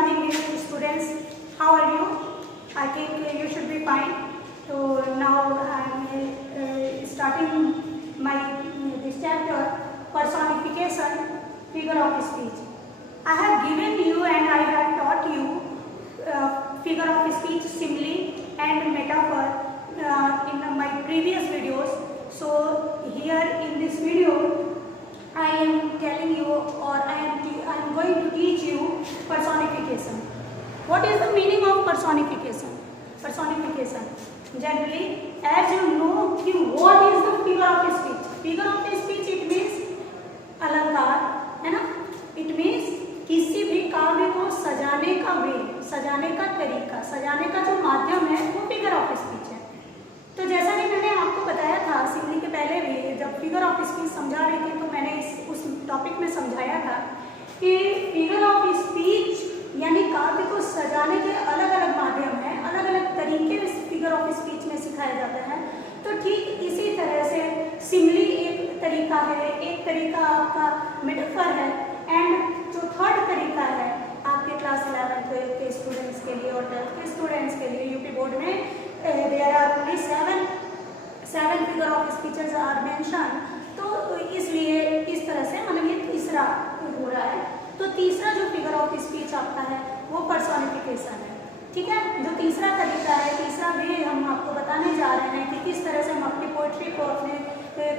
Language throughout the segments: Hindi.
morning students, how are you? I think you should be fine. So now I am starting my this chapter, personification, figure of speech. I have given you and I have taught you figure of speech, simile and metaphor in my previous videos. So here in this video I am telling you, or I am going to teach you personification. What is the meaning of personification? Personification. Generally, as you know, what is the figure of speech? Figure of speech, it means अलंकार, है ना? It means किसी भी काव्य को सजाने का वे, सजाने का तरीका, सजाने का जो माध्यम है वो फिगर ऑफ स्पीच है। तो जैसा कि मैंने आपको बताया था सिमली के पहले भी, जब फिगर ऑफ स्पीच समझा रही थी तो मैंने उस टॉपिक में समझाया था कि फिगर ऑफ स्पीच यानी काव्य को सजाने के अलग अलग माध्यम है, अलग अलग तरीके फिगर ऑफ स्पीच में सिखाया जाता है। तो ठीक इसी तरह से सिमली एक तरीका है, एक तरीका आपका मेटाफर है, एंड जो थर्ड तरीका है आपके क्लास 11th के स्टूडेंट्स के लिए और 12th के स्टूडेंट्स के लिए, यूपी बोर्ड में there are only seven figure of speeches are mentioned। तो इसलिए इस तरह से मतलब ये तीसरा हो रहा है। तो तीसरा जो फिगर ऑफ स्पीच आपका है वो पर्सोनिफिकेशन है, ठीक है। जो तीसरा तरीका है, तीसरा वे हम आपको बताने जा रहे हैं कि किस तरह से हम अपनी पोइट्री को, अपने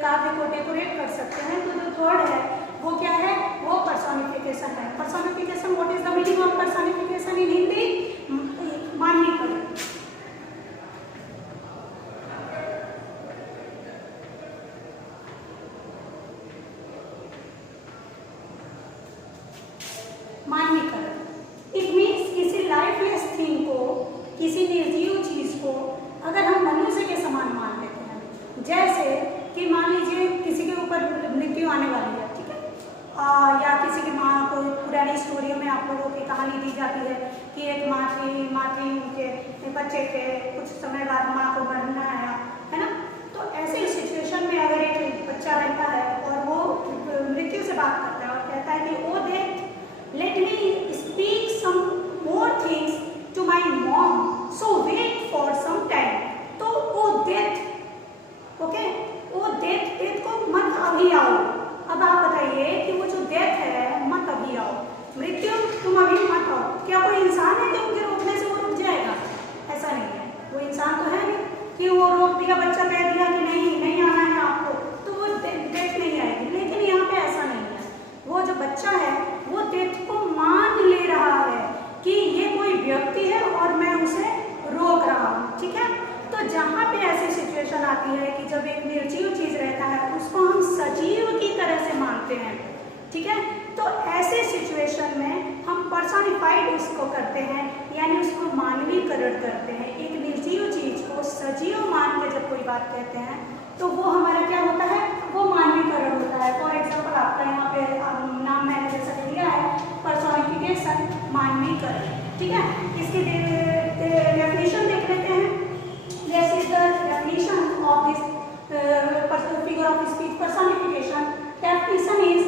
काव्य को डेकोरेट कर सकते हैं। तो जो थर्ड है वो क्या है, वो पर्सोनिफिकेशन है। Personification, what is the meaning of personification in Hindi? माननीकरण। माननीकरण इट मीन्स किसी लाइफलेस थिंग को, किसी निर्जीव चीज को अगर हम मनुष्य के समान मान लेते हैं, जैसे कि मान लीजिए किसी के ऊपर मृत्यु आने वाली है, ठीक है, या किसी की माँ को, पुरानी स्टोरियों में आप लोगों की कहानी दी जाती है कि एक माँ थी, उनके बच्चे थे, कुछ समय बाद माँ को मरना आया, है ना। तो ऐसे सिचुएशन में अगर एक बच्चा रहता है और वो मृत्यु से बात करता है और कहता है कि O death, let me speak some more things to my mom, so wait for some time। तो O death, okay, O death को मत अभी आओ। अब आप बताइए कि वो जो डेथ है, मत अभी आओ, मृत्यु तुम अभी मत आओ। क्या कोई इंसान है जो उनके रोकने से वो रुक जाएगा? ऐसा नहीं है। वो इंसान तो है नहीं कि वो रोक दिया, बच्चा कह दिया कि नहीं आना है आपको, तो वो डेथ नहीं आएगी। लेकिन यहाँ पे ऐसा नहीं है। वो जो बच्चा है वो डेथ को मान ले रहा है कि ये कोई व्यक्ति है और मैं उसे रोक रहा हूँ, ठीक है। तो जहाँ पे ऐसी सिचुएशन आती है कि जब एक निर्जीव चीज रहता है उसको हम सजीव की तरह से मानते हैं, ठीक है, तो ऐसे सिचुएशन में हम पर्सोनिफाइड उसको करते हैं, यानी उसको मानवीकरण करते हैं। एक निर्जीव चीज को सजीव मान के जब कोई बात कहते हैं तो वो हमारा क्या होता है, वो मानवीकरण होता है। फॉर एग्जाम्पल आपका यहाँ पे नाम मैंने जैसा दिया है पर्सोनिफिकेशन, मानवीकरण, ठीक है। इसकी डेफिनेशन देख लेते हैं। This is the definition of this figure of speech, personification. Definition is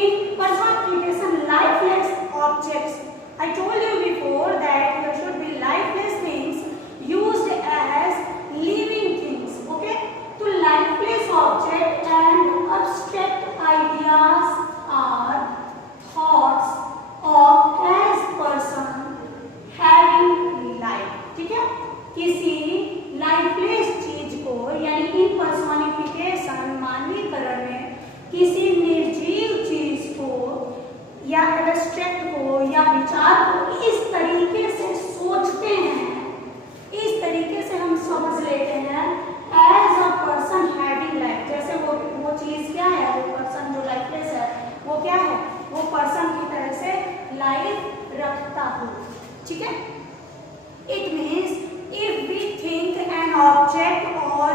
in personification, lifeless objects. I told you before that there should be lifeless things used as living things. Okay? So lifeless object and abstract ideas are thoughts of as person having life. ठीक है? किसी लाइफलेस चीज को यानी इन पर्सोनिफिकेशन, मानवीकरण में किसी निर्जीव चीज को या एब्स्ट्रैक्ट को या विचार को इस तरीके से सोचते हैं, इस तरीके से हम समझ लेते हैं as a person having life. जैसे वो चीज क्या है, वो पर्सन जो लाइफलेस है वो क्या है, वो पर्सन की तरह से लाइफ रखता हो, ठीक है। It means if we think an object or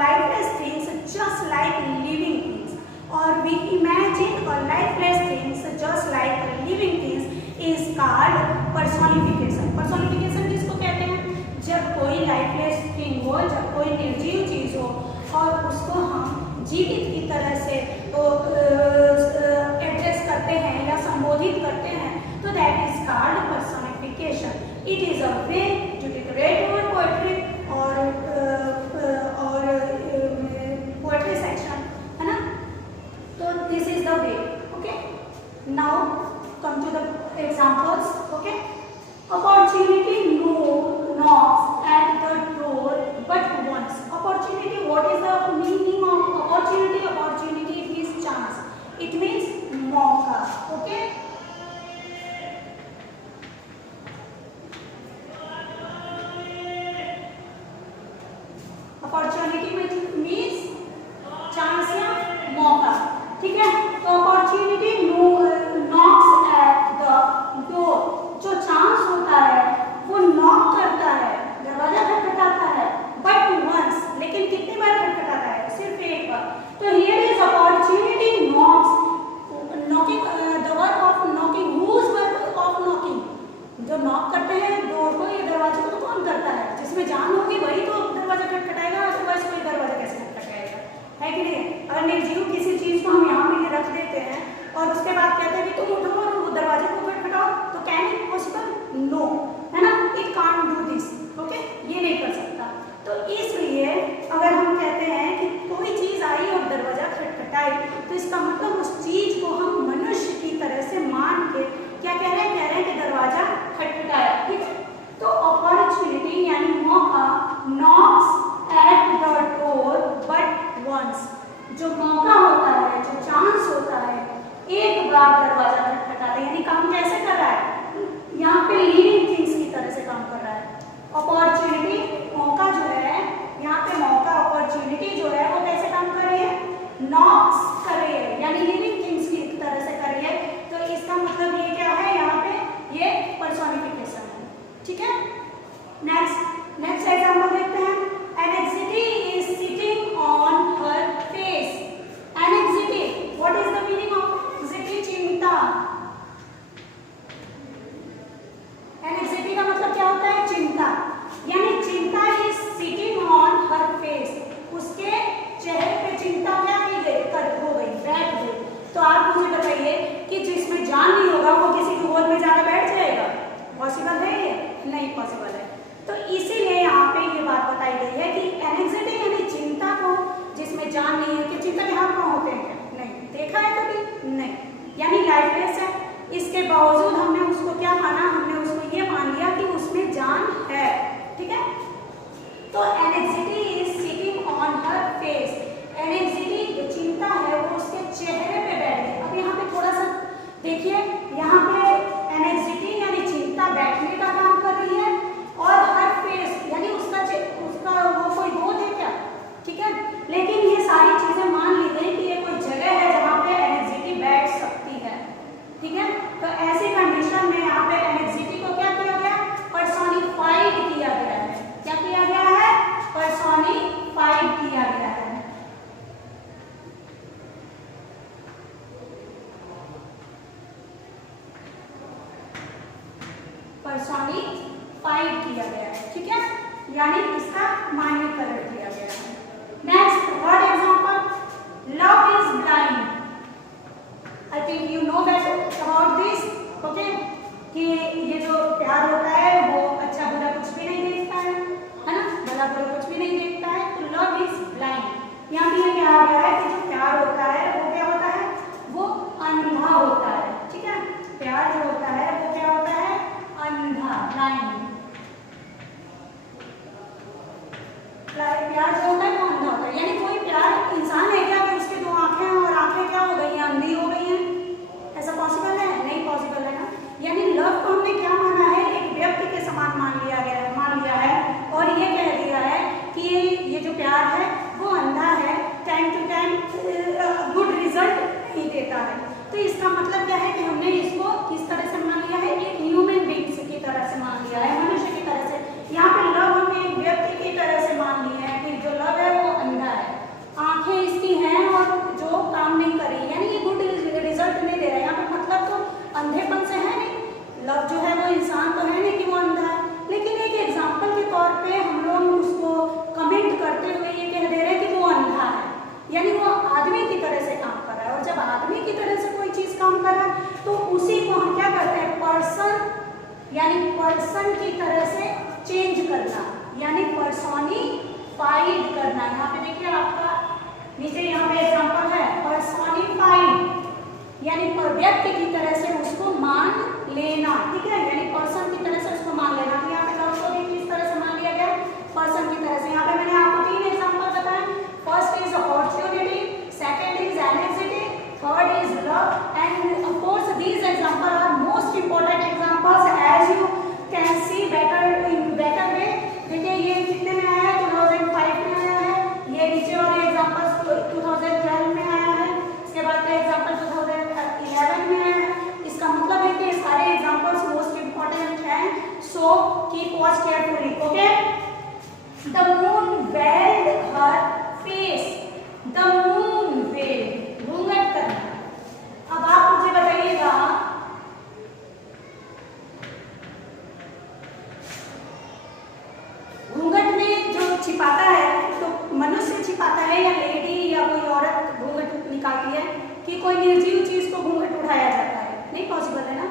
lifeless things just like living things, or we imagine a lifeless things just like living things is called personification। personification किसको कहते हैं? जब कोई लाइफलेस थिंग हो, जब कोई निर्जीव चीज हो और उसको हम जीवित की तरह से एड्रेस करते हैं या संबोधित करते हैं तो that is called personification. It is a way to decorate your poetry और पोएट्री सेक्शन, है ना. तो this is the way. Okay, now come to the examples. Okay, opportunity knocks at the door but once. Opportunity, what is the meaning of opportunity? Opportunity, it means chance, it means mauka. Okay, opportunity means chance या मौका. ठीक है, तो opportunity knocks at the door. जो चांस होता है वो नॉक करता है, दरवाजा खटखटाता है, बट वंस, लेकिन कितनी बार खटखटाता है? सिर्फ एक बार. तो here is opportunity knocks. Knocking, the work of knocking, whose work of knocking. जो नॉक करते हैं डोर को, ये दरवाजे को, तो कौन करता है? जिसमें जान होगी वही तो दरवाजा खटखटाएगा, अदरवाइज कोई दरवाजा कैसे खटखटाएगा, है कि नहीं? अगर निर्जीव किसी चीज को हम यहाँ पे रख देते हैं और उसके बाद कहते हैं कि तुम उठो और वो दरवाजे को खटखटाओ, तो कैन इट पॉसिबल? नो, है ना. It can't do this. Okay, ये नहीं कर सकता. तो इसलिए अगर हम कहते हैं कि कोई चीज आई और दरवाजा खटखटाई, तो इसका मतलब उस चीज को हम मनुष्य की तरह से मान के क्या कह रहे हैं? कह रहे हैं कि दरवाजा खटखटाया. ठीक है, तो अपॉर्चुनिटी यानी मौका, knocks at the door but once. जो मौका होता है, जो चांस होता है, एक बार दरवाजा खटखटाता है. यानी काम कैसे कर रहा है? यहाँ पे लिविंग थिंग्स की तरह से काम कर रहा है. अपॉर्चुनिटी, मौका जो है, यहाँ पे मौका, अपॉर्चुनिटी जो है वो कैसे काम कर रही है? नॉक्स कर रही है, यानी लिविंग थिंग्स की तरह से कर रही है. तो इसका मतलब ये क्या है? यहाँ पे ये पर्सोनिफिकेशन है. ठीक है, नेक्स्ट एग्जांपल देखते हैं. Anxiety is sitting on her face. Anxiety, what is the meaning of anxiety? चिंता. एनेक्सिटी का मतलब क्या होता है? चिंता. यानी चिंता is sitting on her face. उसके चेहरे पे चिंता क्या की गई? हो गई, बैठ गई. तो आप मुझे बताइए कि जिसमें जान नहीं होगा वो किसी के गोद में जाकर बैठ जाएगा? पॉसिबल है ये? नहीं पॉसिबल है. तो इसीलिए यहाँ पे ये बात बताई गई है कि एनेक्सिटी यानी चिंता को, जिसमें जान नहीं है, कि चिंता के हाथ पांव होते हैं क्या? नहीं. देखा है कभी? नहीं. यानी लाइफलेस है. इसके बावजूद हमने उसको क्या माना? हमने उसको ये मान लिया कि उसमें जान है. ठीक है, तो anxiety is sitting on her face. Anxiety जो चिंता है वो उसके चेहरे पे बैठ गई. अब यहाँ पे थोड़ा सा देखिए, यहाँ पे एनेक्सिटी यानी चिंता बैठने का काम कर रही है, और हर फेस यानी उसका वो कोई गोद है क्या? ठीक है, लेकिन ये सारी चीजें मान ली गई कि ये कोई जगह है जहाँ पे एनेक्सिटी बैठ सकती है. ठीक है, तो ऐसी कंडीशन में यहाँ पे एनेक्सिटी को क्या किया गया? पर्सोनिफाइड किया गया है. क्या किया गया है? पर्सोनिफाइड किया गया है. पर्सोनिफाइड किया गया है. ठीक है, यानी इसका मान्यकरण किया गया है. Next, what example? Love is blind. I think you know that about this. Okay, कि ये जो प्यार होता है वो अच्छा बुरा कुछ भी नहीं देखता है ना, भला बुरा कुछ भी नहीं देखता है. तो लव इज ब्लाइंड. यहाँ पे ये क्या आ गया है कि जो प्यार होता है वो क्या होता है? वो अंधा होता है. ठीक है, प्यार जो होता है वो क्या होता है? अंधा, ब्लाइंड. प्यार जो होता है वो अंधा होता है. यानी कोई प्यार इंसान है क्या कि उसके दो आंखें हैं और आंखें क्या हो गई हैं? अंधी हो गई हैं? ऐसा पॉसिबल है? नहीं पॉसिबल है ना. यानी लव को हमने क्या माना है? एक व्यक्ति के समान मान लिया है और ये कह दिया है कि ये जो प्यार है वो अंधा है, time to time good result नहीं देता है. तो इसका मतलब क्या है कि हमने इसको किस तरह से मान लिया है? एक ह्यूमन बीइंग्स की तरह से मान लिया है, मनुष्य की तरह से. यहाँ पे लव हमने एक व्यक्ति की तरह से मान लिया है कि जो लव है वो अंधा है, आंखें इसकी हैं और जो काम नहीं कर रही, यानी ये गुड रिजल्ट नहीं दे रहा है. यहाँ पे मतलब तो अंधेपन से है नहीं. लव जो है वो इंसान तो है नहीं कि वो अंधा है, लेकिन एक एग्जाम्पल के तौर पे हम लोग उसको कमेंट करते हुए ये कह दे रहे हैं कि वो अंधा है, यानी वो आदमी की तरह से काम कर रहा है. और जब आदमी की तरह से कोई चीज काम कर रहा है तो उसी को हम क्या करते हैं? पर्सन की तरह से चेंज करना, यानी पर्सोनिफाइड करना। यहाँ पे देखिए आपका नीचे यहाँ पे एग्जांपल है पर्सोनिफाइड, यानी व्यक्ति की तरह से उसको मान लेना, ठीक है, यानी पर्सन की तरह से उसको मान लेना। तो यहाँ पे लव को भी किस तरह से मान लिया गया, पर्सन की तरह से। यहाँ पे मैंने आपको 3 एग्जांपल बताए। First is opportunity, second is anxiety, third is love. And of course these example are most important examples as you can see better in better way. देखिए ये कितने में आया है, 2005 में आया है। ये नीचे वाले एग्जांपल्स 2012 में आया है। इसके बाद का एग्जांपल 2011 में आया है। इसका मतलब है कि सारे एग्जांपल्स मोस्ट इंपॉर्टेंट हैं, so keep watch carefully, okay. The moon veiled her face. The moon veiled, घूंघट करना। अब आप मुझे बताइएगा, घूंघट में जो छिपाता है तो मनुष्य छिपाता है या लेडी या कोई औरत घूंघट निकालती है कि कोई निर्जीव चीज को घूंघट उठाया जाता है? नहीं पॉसिबल है ना,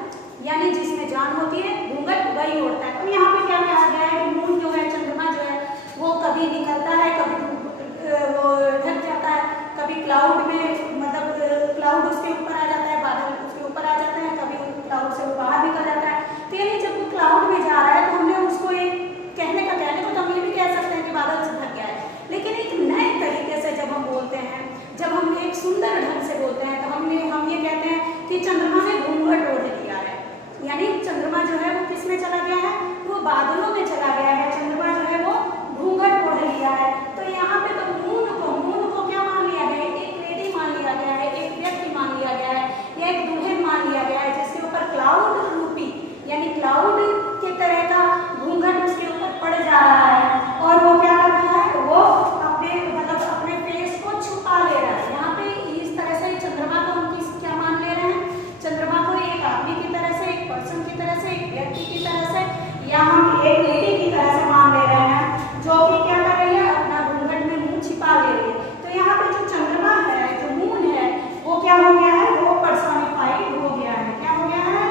यानी जिसमें जान होती है घूंघट वही उड़ता है। तो यहाँ पे क्या कहा गया है कि मून जो है, चंद्रमा जो है, वो कभी निकलता है, कभी वो ढक जाता है, कभी क्लाउड में, मतलब क्लाउड उसके ऊपर आ जाता है, बादल उसके ऊपर आ जाता है, कभी क्लाउड से वो बाहर निकल जाता है। तो यानी जब वो क्लाउड में जा रहा है तो हमने उसको एक कहने को तो हम ये भी कह सकते हैं कि बादल से ढक गया है। लेकिन एक नए तरीके से जब हम बोलते हैं, जब हम एक सुंदर ढंग से बोलते हैं, तो हम ये कहते हैं कि चंद्रमा ने घूंघट ओढ़ लिया है, यानी चंद्रमा जो है वो किस में चला गया है, वो बादलों में चला गया है। चंद्रमा जो है वो घूंघट ओढ़ लिया है। तो यहाँ पे तो मून को क्या मान लिया गया है, एक लेडी मान लिया गया है, एक व्यक्ति मान लिया गया है, या एक दुल्हन मान लिया गया है, जिसके ऊपर क्लाउड रूपी, यानी क्लाउड के तरह का घूंघट उसके ऊपर पड़ जा रहा है। और वो क्या कर रहा है, वो अपने फेस को छुपा ले रहा है। यहाँ पे इस तरह से चंद्रमा को हम क्या मान ले रहे हैं, चंद्रमा को एक आदमी की तरह से, एक पर्सन की तरह से, एक व्यक्ति की तरह से, या हम एक लेडी की तरह से मान ले रहे हैं, जो कि क्या कर रही है, अपना घूंघट में मुंह छिपा ले रही है। तो यहाँ पे जो चंद्रमा है, जो मून है, वो क्या हो गया है, वो पर्सोनिफाइड हो गया है। क्या हो गया है,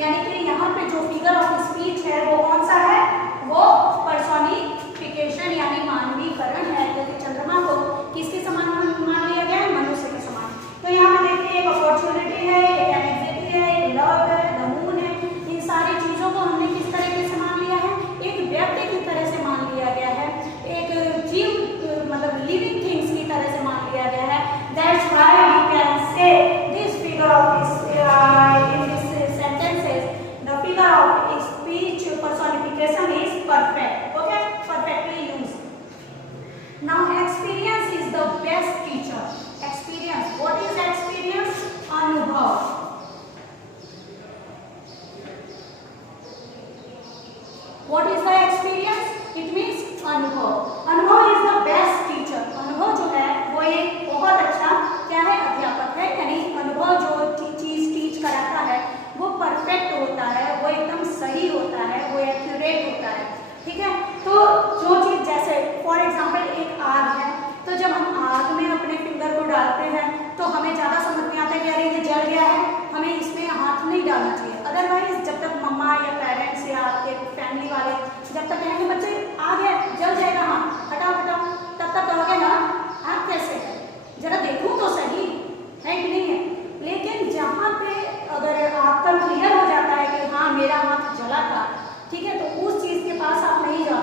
यानी कि यहाँ पे जो फिगर ऑफ स्पीच है वो कौन सा है, वो पर्सोनिफिकेशन यानी मानवीकरण है, क्योंकि चंद्रमा को किसके समान मान लिया गया है, मनुष्य के समान। तो यहाँ पे देखिए एक अपॉर्चुनिटी है, एक एनेक्सिटी है, एक लव है, द मून है। इन सारी चीजों को हमने किस तरीके से मान लिया है, एक व्यक्ति की तरह से मान लिया गया है, एक जीव मतलब लिविंग थिंग्स की तरह से मान लिया गया है। That's why we can say this figure of in this sentences the figure of speech personification is perfect, okay, perfectly used. Now experience is the best teacher. Experience, what is experience? Anubhav. What is the experience? It means अनुभव. अनुभव is the best teacher. अनुभव जो है वो एक बहुत अच्छा क्या है, अध्यापक है, यानी अनुभव जो चीज टीच कराता है वो परफेक्ट होता है, वो एकदम सही होता है, वो एक्यूरेट होता है, ठीक है। तो जो चीज जैसे फॉर एग्जांपल एक आग है, तो जब हम आग में अपने फिंगर को डालते हैं तो हमें ज़्यादा समझ में आता है कि अरे ये जल गया है, हमें इसमें हाथ नहीं डालना चाहिए। अदरवाइज जब तक मम्मा या पेरेंट्स या आपके फैमिली वाले जब तक कहेंगे बच्चे आग है, जल जाएगा, हाँ हटाओ हटाओ, तब तक कहोगे ना आग कैसे है, जरा देखूँ तो सही है कि नहीं है। लेकिन जहाँ पे अगर आपका क्लियर हो जाता है कि हाँ मेरा हाथ जला था, ठीक है, तो उस चीज़ के पास आप नहीं जाओ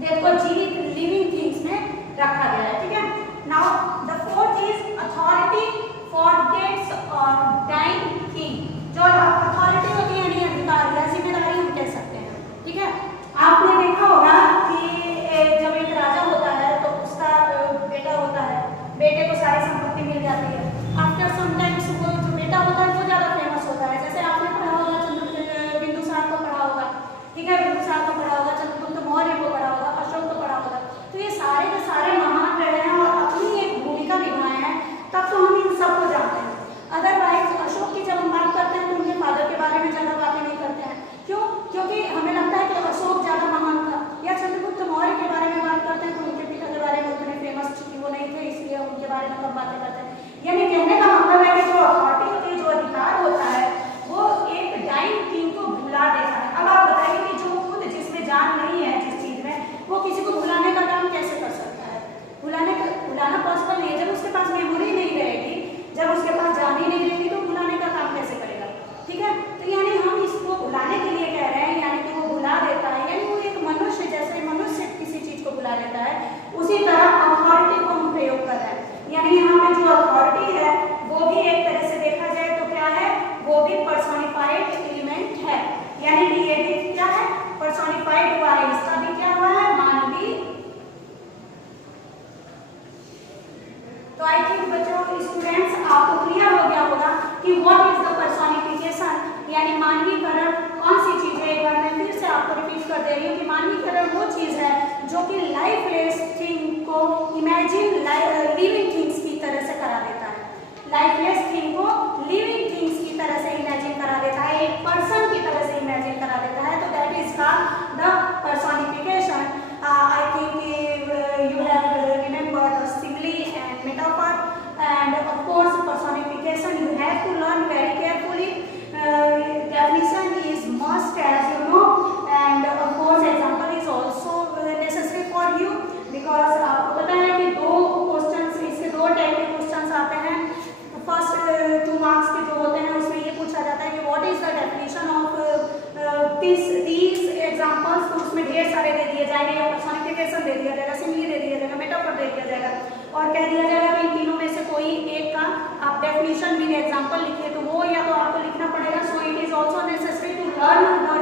डेथ को जीवित लिविंग थिंग्स में रखा गया है, ठीक है। Now the fourth is authority for deads और डाइंग किंग। जो अथॉरिटी होती है यानी अधिकार या जिम्मेदारी हम कह सकते हैं, ठीक है। आपने देखा होगा कि जब एक राजा होता है तो उसका बेटा होता है, बेटे को सारी संपत्ति मिल जाती है। आफ्टर सम टाइम्स वो जो बेटा होता है वो ज्यादा फेमस होता है। जैसे आपने पढ़ा होगा बिंदुसार को पढ़ा होगा, ठीक है, बिंदुसार को पढ़ा होगा, चंद्रगुप्त मौर्य को पढ़ा होगा, अशोक को पढ़ा होगा। तो ये सारे के सारे महान रहे हैं और अपनी एक भूमिका निभाए हैं, तब तो हम इन सबको जानते हैं। अदरवाइज अशोक की जब हम बात करते हैं तो उनके फादर के बारे में ज्यादा बातें नहीं करते हैं। क्यों? क्योंकि हमें लगता है कि अशोक ज्यादा महान था। या चंद्रगुप्त मौर्य के बारे में बात करते हैं तो उनके पिता के बारे में उतने फेमस चूंकि वो नहीं थे, इसलिए उनके बारे में कम बातें करते हैं। यानी कहने का मतलब है कि जो अथॉरिटी होती है, जो अधिकार होता है, वो एक डाइंग किंग को भुला देता है। अब आप बताइए कि जो खुद जिसमें जान नहीं है जिस चीज में, वो किसी को भुलाने का काम कैसे कर सकता है? भुलाना पॉसिबल नहीं है। जब उसके पास मेमोरी नहीं रहेगी, जब उसके पास जान ही नहीं रहेगी, तो भुलाने का काम कैसे करेगा? ठीक है। तो यानी हम इसको भुलाने के लिए कह रहे हैं, यानी कि वो भुला देता है, यानी वो एक मनुष्य जैसे मनुष्य किसी चीज को भुला देता है, उसी तरह अथॉरिटी को हम प्रयोग कर रहे हैं। यानी यहाँ पे जो अथॉरिटी है वो भी एक तरह से देखा जाए तो क्या है, वो भी पर्सोनिफाइड एलिमेंट है। यानी कि ये भी क्या है, पर्सोनिफाइड हुआ है, इसका भी क्या हुआ है, मानवीय। तो आई थिंक बच्चों, स्टूडेंट्स, आपको क्लियर हो गया होगा कि व्हाट इज द पर्सोनिफिकेशन, यानी मानवीकरण कौन सी चीज है। एक बार मैं फिर से आपको रिपीट कर दे रही हूँ कि मानवीकरण वो चीज है जो कि लाइफलेस थिंग को इमेजिन लिविंग थिंग्स की तरह से करा देता है। लाइफलेस थिंग को लिविंग थिंग्स की तरह से इमेजिन करा देता है, एक पर्सन की तरह से इमेजिन करा देता है। तो that is called the personification. I think you have remembered the simile and metaphor, and of course personification you have to learn very carefully. Definition is must, as you know, and of course example is also necessary for you, because आपको पता है कि दो क्वेश्चंस, इसके दो टाइप के क्वेश्चंस आते हैं। फर्स्ट 2 मार्क्स के जो होते हैं उसमें ये पूछा जाता है कि what is the definition of these examples. तो उसमें ढेर सारे दे दिए जाएंगे, या पर्सोनिफिकेशन दे दिया जाएगा, सिमिली दे दिया जाएगा, मेटाफर दे दिया जाएगा, और कह दिया जाएगा कि इन तीनों में से कोई एक का आप डेफिनेशन भी एग्जांपल लिखिए। तो वो या तो आपको लिखना पड़ेगा। So it is also necessary to learn the